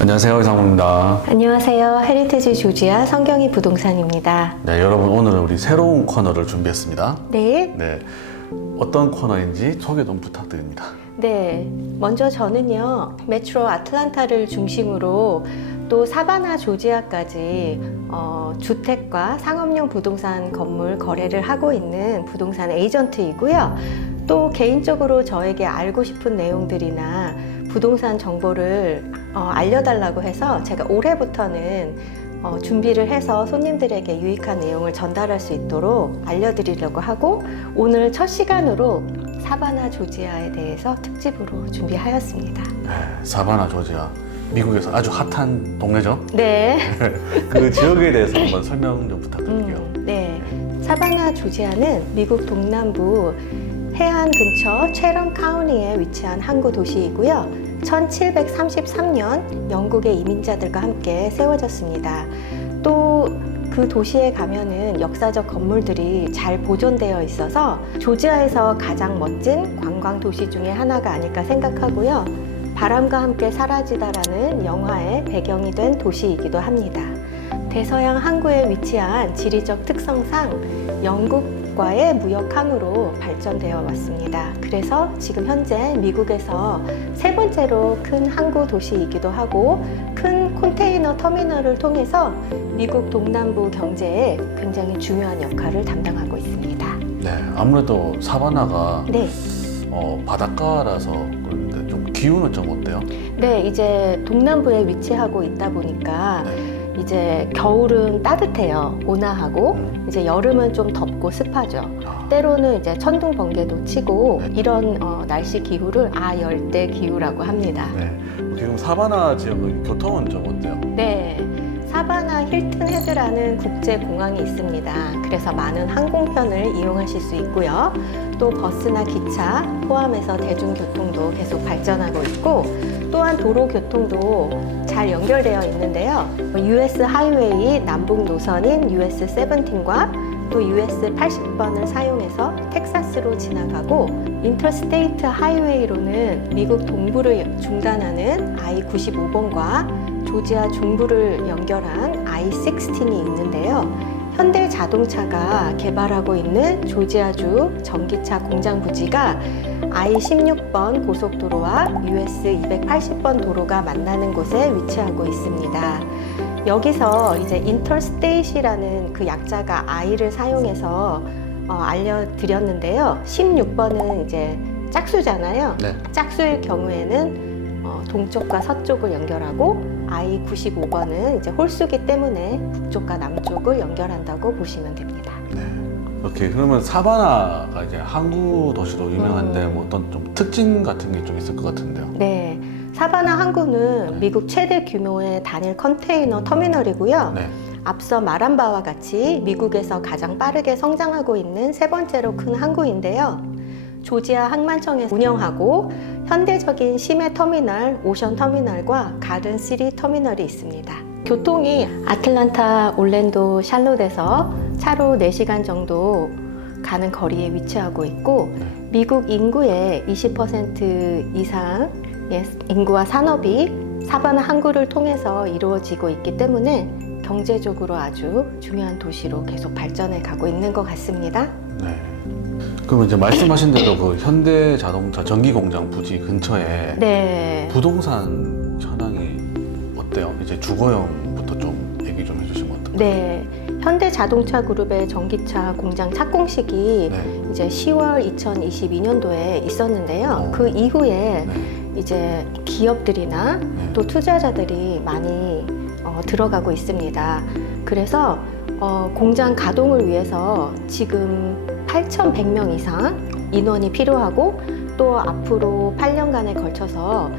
안녕하세요 이상훈입니다. 안녕하세요. 헤리티지 조지아 성경이 부동산입니다. 네 여러분 오늘은 우리 새로운 코너를 준비했습니다. 네. 네 어떤 코너인지 소개 좀 부탁드립니다. 네. 먼저 저는요, 메트로 아틀란타를 중심으로 또 사바나 조지아까지 어, 주택과 상업용 부동산 건물 거래를 하고 있는 부동산 에이전트이고요. 또 개인적으로 저에게 알고 싶은 내용들이나 부동산 정보를 어, 알려달라고 해서 제가 올해부터는 어, 준비를 해서 손님들에게 유익한 내용을 전달할 수 있도록 알려드리려고 하고 오늘 첫 시간으로 사바나 조지아에 대해서 특집으로 준비하였습니다. 네, 사바나 조지아 미국에서 아주 핫한 동네죠. 네. 그 지역에 대해서 한번 설명 좀 부탁드릴게요. 음, 네. 사바나 조지아는 미국 동남부 해안 근처 체럼 카운티에 위치한 항구 도시이고요. 1733년 영국의 이민자들과 함께 세워졌습니다. 또 그 도시에 가면은 역사적 건물들이 잘 보존되어 있어서 조지아에서 가장 멋진 관광 도시 중에 하나가 아닐까 생각하고요. 바람과 함께 사라지다라는 영화의 배경이 된 도시이기도 합니다. 대서양 항구에 위치한 지리적 특성상 영국과의 무역항으로 발전되어 왔습니다. 그래서 지금 현재 미국에서 세 번째로 큰 항구 도시이기도 하고 큰 컨테이너 터미널을 통해서 미국 동남부 경제에 굉장히 중요한 역할을 담당하고 있습니다. 네 아무래도 사바나가 네. 어, 바닷가라서 기후는 좀 어때요? 네, 이제 동남부에 위치하고 있다 보니까 네. 이제 겨울은 따뜻해요. 온화하고 음. 이제 여름은 좀 덥고 습하죠. 아, 때로는 이제 천둥 번개도 치고 네. 이런 어, 날씨 기후를 아열대 기후라고 합니다. 네. 지금 사바나 지역의 교통은 좀 어때요? 네. 사바나 힐튼 헤드라는 국제 공항이 있습니다. 그래서 많은 항공편을 이용하실 수 있고요. 또 버스나 기차 포함해서 대중교통도 계속 발전하고 있고 또한 도로 교통도 잘 연결되어 있는데요. US 하이웨이 남북 노선인 US 17과 또 US 80번을 사용해서 텍사스로 지나가고 인터스테이트 하이웨이로는 미국 동부를 중단하는 I-95번과 조지아 중부를 연결한 I-16이 있는데요. 현대 자동차가 개발하고 있는 조지아주 전기차 공장 부지가 I-16번 고속도로와 US 280번 도로가 만나는 곳에 위치하고 있습니다. 여기서 이제 인터스테이시라는 그 약자가 I를 사용해서 어, 알려드렸는데요. 16번은 이제 짝수잖아요. 네. 짝수일 경우에는 어, 동쪽과 서쪽을 연결하고 I-95번은 이제 홀수기 때문에 북쪽과 남쪽을 연결한다고 보시면 됩니다. 네. 오케이 그러면 사바나가 이제 항구 도시로 유명한데 음. 뭐 어떤 좀 특징 같은 게 좀 있을 것 같은데요. 네. 사바나 항구는 미국 최대 규모의 단일 컨테이너 터미널이고요. 네. 앞서 말한 바와 같이 미국에서 가장 빠르게 성장하고 있는 세 번째로 큰 항구인데요. 조지아 항만청에서 운영하고 현대적인 심해 터미널, 오션 터미널과 가든 시리 터미널이 있습니다. 교통이 아틀란타, 올랜도, 샬롯에서 차로 4시간 정도 가는 거리에 위치하고 있고 미국 인구의 20% 이상의 인구와 산업이 사바나 항구를 통해서 이루어지고 있기 때문에 경제적으로 아주 중요한 도시로 계속 발전해 가고 있는 것 같습니다. 네. 그럼 이제 말씀하신 대로 그 현대 자동차 전기 공장 부지 근처에 네. 부동산 현황이 어때요? 이제 주거용부터 좀 얘기 좀 해주시면 어떨까요? 네. 현대 자동차 그룹의 전기차 공장 착공식이 네. 이제 10월 2022년도에 있었는데요. 어. 그 이후에 네. 이제 기업들이나 네. 또 투자자들이 많이 어, 들어가고 있습니다. 그래서 어, 공장 가동을 위해서 지금 8,100명 이상 인원이 필요하고 또 앞으로 8년간에 걸쳐서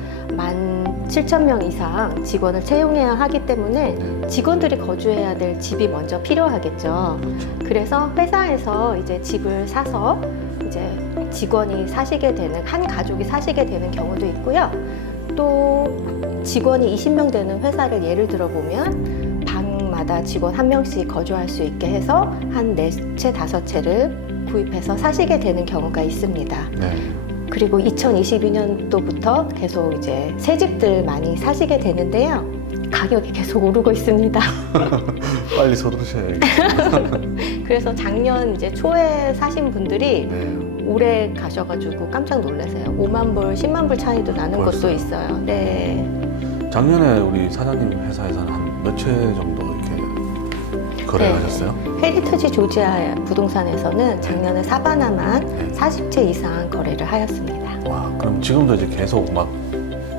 17,000명 이상 직원을 채용해야 하기 때문에 네. 직원들이 거주해야 될 집이 먼저 필요하겠죠. 그렇죠. 그래서 회사에서 이제 집을 사서 이제 직원이 사시게 되는 한 가족이 사시게 되는 경우도 있고요. 또 직원이 20명 되는 회사를 예를 들어 보면 방마다 마다 직원 한 명씩 거주할 수 있게 해서 한 네 채 다섯 채를 구입해서 사시게 되는 경우가 있습니다. 네. 그리고 2022년도부터 계속 이제 새 집들 많이 사시게 되는데요. 가격이 계속 오르고 있습니다. 빨리 서두르셔야겠어요. 그래서 작년 이제 초에 사신 분들이 네. 올해 가셔가지고 깜짝 놀라세요. 5만 불, 10만 불 차이도 나는 것도 벌써요? 있어요. 네. 작년에 우리 사장님 회사에서는 한 몇 채 정도 거래를 네. 하셨어요? 헤리터지 조지아 부동산에서는 작년에 사바나만 네. 40채 이상 거래를 하였습니다. 와, 그럼 지금도 이제 계속 막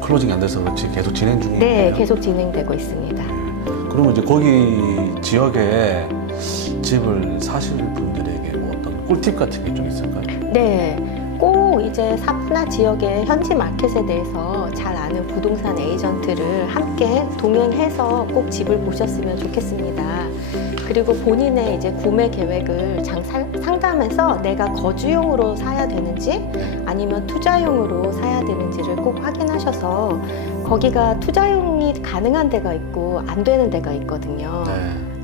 클로징이 안 돼서 그렇지 계속 진행 중이에요? 네, 계속 진행되고 있습니다. 그러면 이제 거기 지역에 집을 사실 분들에게 뭐 어떤 꿀팁 같은 게 좀 있을까요? 네, 꼭 이제 사바나 지역의 현지 마켓에 대해서 잘 아는 부동산 에이전트를 함께 동행해서 꼭 집을 보셨으면 좋겠습니다. 그리고 본인의 이제 구매 계획을 장 상- 상담해서 내가 거주용으로 사야 되는지 아니면 투자용으로 사야 되는지를 꼭 확인하셔서 거기가 투자용이 가능한 데가 있고 안 되는 데가 있거든요. 네.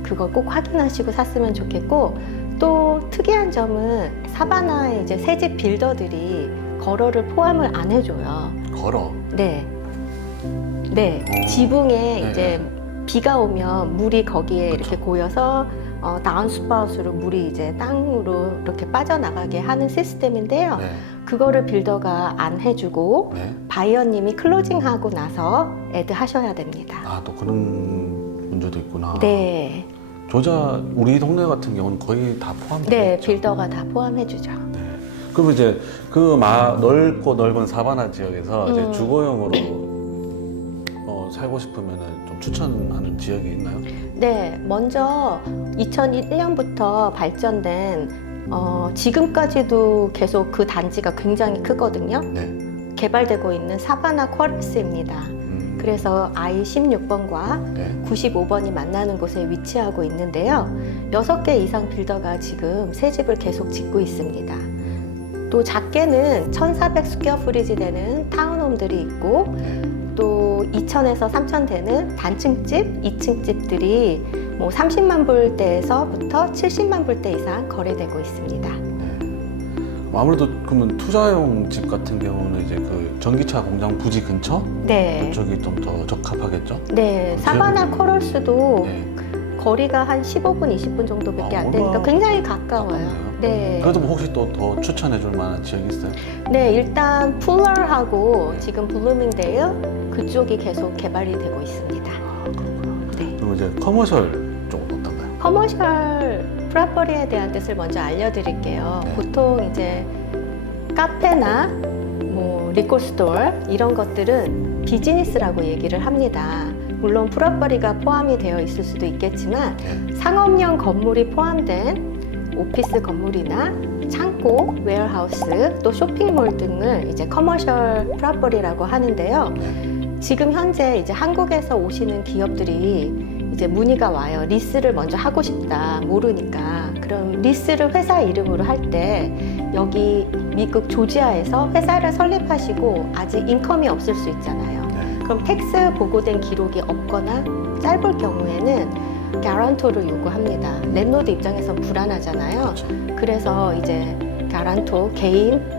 그걸 꼭 확인하시고 샀으면 좋겠고 또 특이한 점은 사바나의 이제 새집 빌더들이 거러를 포함을 안 해줘요. 걸어. 네. 네. 어. 지붕에 네. 이제 비가 오면 물이 거기에 이렇게 고여서 어, 다운스파우스로 물이 이제 땅으로 이렇게 빠져나가게 하는 시스템인데요. 네. 그거를 빌더가 안 해주고 네. 바이어님이 클로징하고 나서 애드 하셔야 됩니다. 아, 또 그런 문제도 있구나. 네. 조자 우리 동네 같은 경우는 거의 다 포함되어 네. 빌더가 다 포함해주죠. 네. 그럼 이제 그 마, 넓고 넓은 사바나 지역에서 이제 음. 주거용으로 어, 살고 싶으면 좀 추천하는 지역이 있나요? 네, 먼저 2001년부터 발전된 어, 지금까지도 계속 그 단지가 굉장히 크거든요. 네. 개발되고 있는 사바나 쿼르스입니다. 음, 그래서 I 16번과 네. 95번이 만나는 곳에 위치하고 있는데요. 6개 이상 빌더가 지금 새 집을 계속 짓고 있습니다. 또 작게는 1,400 스퀘어 프리지 되는 타운홈들이 있고 네. 또 2,000에서 3,000 되는 단층집, 2층 집들이 뭐 30만 불대에서부터 70만 불대 이상 거래되고 있습니다. 네. 아무래도 그러면 투자용 집 같은 경우는 이제 그 전기차 공장 부지 근처 네. 그쪽이 좀 더 적합하겠죠? 네, 사바나 지역이- 코럴스도 네. 거리가 한 15분, 20분 정도밖에 아, 안 되니까 굉장히 가까워요. 네. 그래도 뭐 혹시 또 더 추천해 줄 만한 지역이 있어요? 네, 일단 풀러하고 지금 블루밍데일 그쪽이 계속 개발이 되고 있습니다. 아, 그렇구나. 네. 그럼 이제 커머셜 쪽은 어떤가요? 커머셜 프라퍼리에 대한 뜻을 먼저 알려드릴게요. 네. 보통 이제 카페나 뭐 리코스토어 이런 것들은 비즈니스라고 얘기를 합니다. 물론 프라퍼리가 포함이 되어 있을 수도 있겠지만 네. 상업용 건물이 포함된 오피스 건물이나 창고, 웨어하우스, 또 쇼핑몰 등을 이제 커머셜 프라퍼리라고 하는데요. 네. 지금 현재 이제 한국에서 오시는 기업들이 이제 문의가 와요. 리스를 먼저 하고 싶다. 모르니까. 그럼 리스를 회사 이름으로 할 때 여기 미국 조지아에서 회사를 설립하시고 아직 인컴이 없을 수 있잖아요. 네. 그럼 텍스 보고된 기록이 없거나 짧을 경우에는 가란토를 요구합니다. 랜로드 입장에선 불안하잖아요. 그렇죠. 그래서 이제 가란토 개인 음,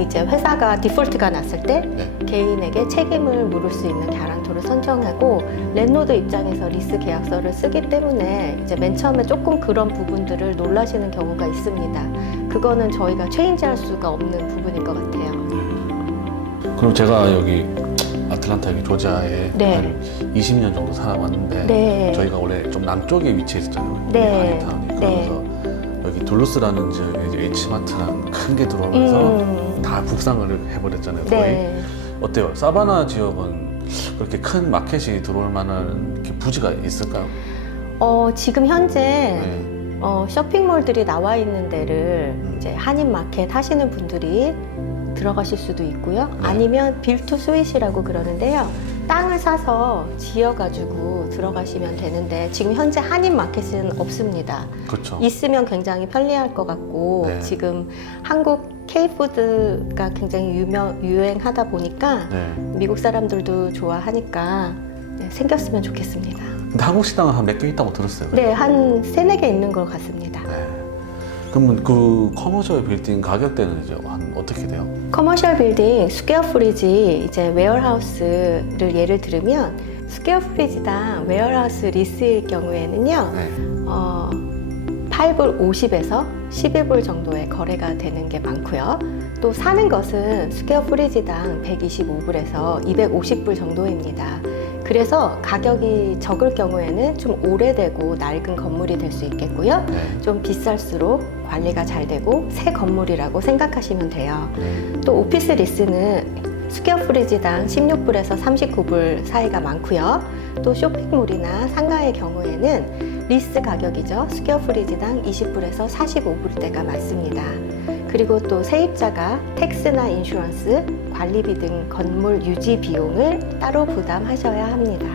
이제 회사가 디폴트가 났을 때 네. 개인에게 책임을 물을 수 있는 가란토를 선정하고 랜로드 입장에서 리스 계약서를 쓰기 때문에 이제 맨 처음에 조금 그런 부분들을 놀라시는 경우가 있습니다. 그거는 저희가 체인지할 수가 없는 부분인 것 같아요. 네. 그럼 제가 여기 아틀란타 여기 조지아에 네. 한 20년 정도 살아왔는데 네. 저희가 원래 좀 남쪽에 위치해 있었잖아요. 네. 하니타운이. 네. 그러면서 여기 둘루스라는 지역에 이제 H마트랑 큰 게 들어오면서 음, 다 북상을 해버렸잖아요. 거의. 네. 어때요? 사바나 지역은 그렇게 큰 마켓이 들어올 만한 이렇게 부지가 있을까요? 어, 지금 현재 네. 어, 쇼핑몰들이 나와 있는 데를 음. 이제 한인 마켓 하시는 분들이 들어가실 수도 있고요. 네. 아니면 빌투 스윗이라고 그러는데요. 사서 지어가지고 들어가시면 되는데 지금 현재 한인 마켓은 없습니다. 그렇죠. 있으면 굉장히 편리할 것 같고 네. 지금 한국 K푸드가 굉장히 유명, 유행하다 보니까 네. 미국 사람들도 좋아하니까 네, 생겼으면 좋겠습니다. 근데 한국 식당은 한 몇 개 있다고 들었어요. 네, 한 세네 개 있는 것 같습니다. 네. 그러면 그 커머셜 빌딩 가격대는 이제 한 어떻게 돼요? 커머셜 빌딩 스퀘어 프리지 이제 웨어하우스를 예를 들으면 스퀘어 프리지당 웨어하우스 리스일 경우에는요 네. 어, 8불 50에서 11불 정도의 거래가 되는 게 많고요. 또 사는 것은 스퀘어 프리지당 125불에서 250불 정도입니다. 그래서 가격이 적을 경우에는 좀 오래되고 낡은 건물이 될 수 있겠고요. 네. 좀 비쌀수록 관리가 잘 되고 새 건물이라고 생각하시면 돼요. 네. 또 오피스 리스는 스퀘어 프리지당 16불에서 39불 사이가 많고요. 또 쇼핑몰이나 상가의 경우에는 리스 가격이죠. 스퀘어 프리지당 20불에서 45불대가 많습니다. 그리고 또 세입자가 텍스나 인슈런스, 관리비 등 건물 유지 비용을 따로 부담하셔야 합니다.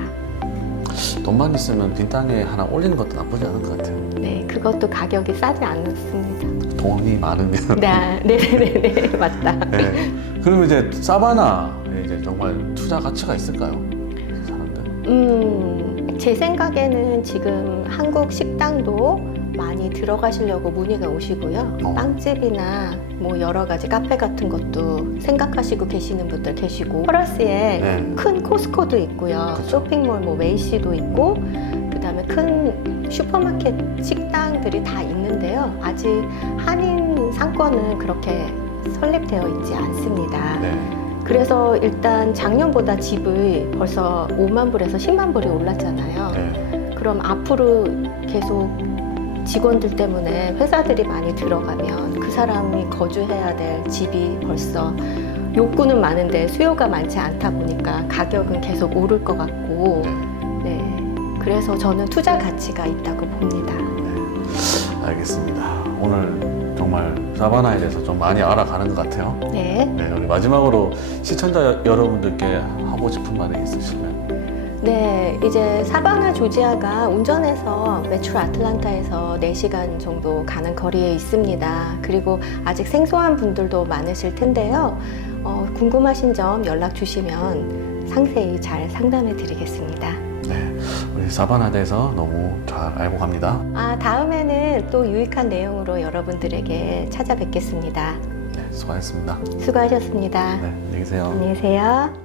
돈만 있으면 빈 땅에 하나 올리는 것도 나쁘지 않을 것 같아요. 네, 그것도 가격이 싸지 않습니다. 돈이 많으면. 네, 네네네, 맞다. 네. 그러면 이제 사바나에 이제 정말 투자 가치가 있을까요? 사람들. 음, 제 생각에는 지금 한국 식당도 많이 들어가시려고 문의가 오시고요. 어. 빵집이나 뭐 여러 가지 카페 같은 것도 생각하시고 계시는 분들 계시고 플러스에 네. 큰 코스코도 있고요. 쇼핑몰 뭐 메이시도 있고 그다음에 큰 슈퍼마켓 식당들이 다 있는데요. 아직 한인 상권은 그렇게 설립되어 있지 않습니다. 네. 그래서 일단 작년보다 집이 벌써 5만 불에서 10만 불이 올랐잖아요. 네. 그럼 앞으로 계속 직원들 때문에 회사들이 많이 들어가면 그 사람이 거주해야 될 집이 벌써 욕구는 많은데 수요가 많지 않다 보니까 가격은 계속 오를 것 같고, 네. 그래서 저는 투자 가치가 있다고 봅니다. 알겠습니다. 오늘 정말 사바나에 대해서 좀 많이 알아가는 것 같아요. 네. 네, 우리 마지막으로 시청자 여러분들께 하고 싶은 말이 있으시면 네, 이제 사바나 조지아가 운전해서 메트로 아틀란타에서 4시간 정도 가는 거리에 있습니다. 그리고 아직 생소한 분들도 많으실 텐데요. 어, 궁금하신 점 연락 주시면 상세히 잘 상담해 드리겠습니다. 네, 우리 사바나에 대해서 너무 잘 알고 갑니다. 아, 다음에는 또 유익한 내용으로 여러분들에게 찾아뵙겠습니다. 네, 수고하셨습니다. 수고하셨습니다. 네, 안녕히 계세요. 안녕히 계세요.